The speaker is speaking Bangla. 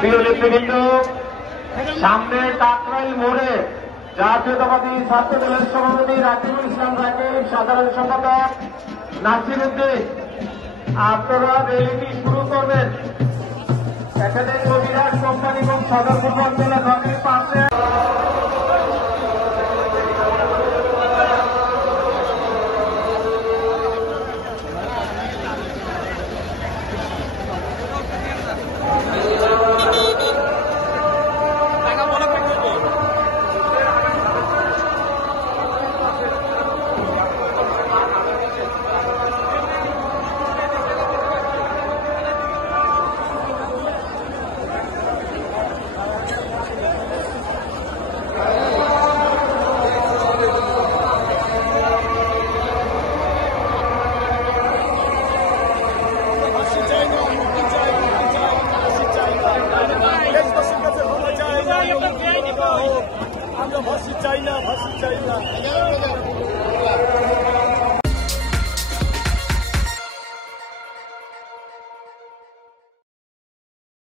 প্রিয় নেতৃবৃন্দ, সামনে কাকরাইল মোড়ে জাতীয়তাবাদী ছাত্র দলের সভাপতি রাকিবুল ইসলাম রাকিব, সাধারণ সম্পাদক নাসির উদ্দিন, আপনারা র্যালিটি শুরু করবেন। এখানে কবিরাজ কোম্পানি এবং সদর পূর্বাঞ্চলের রকের পাশে আমরা ফাঁসি চাই না, ফাঁসি চাই না।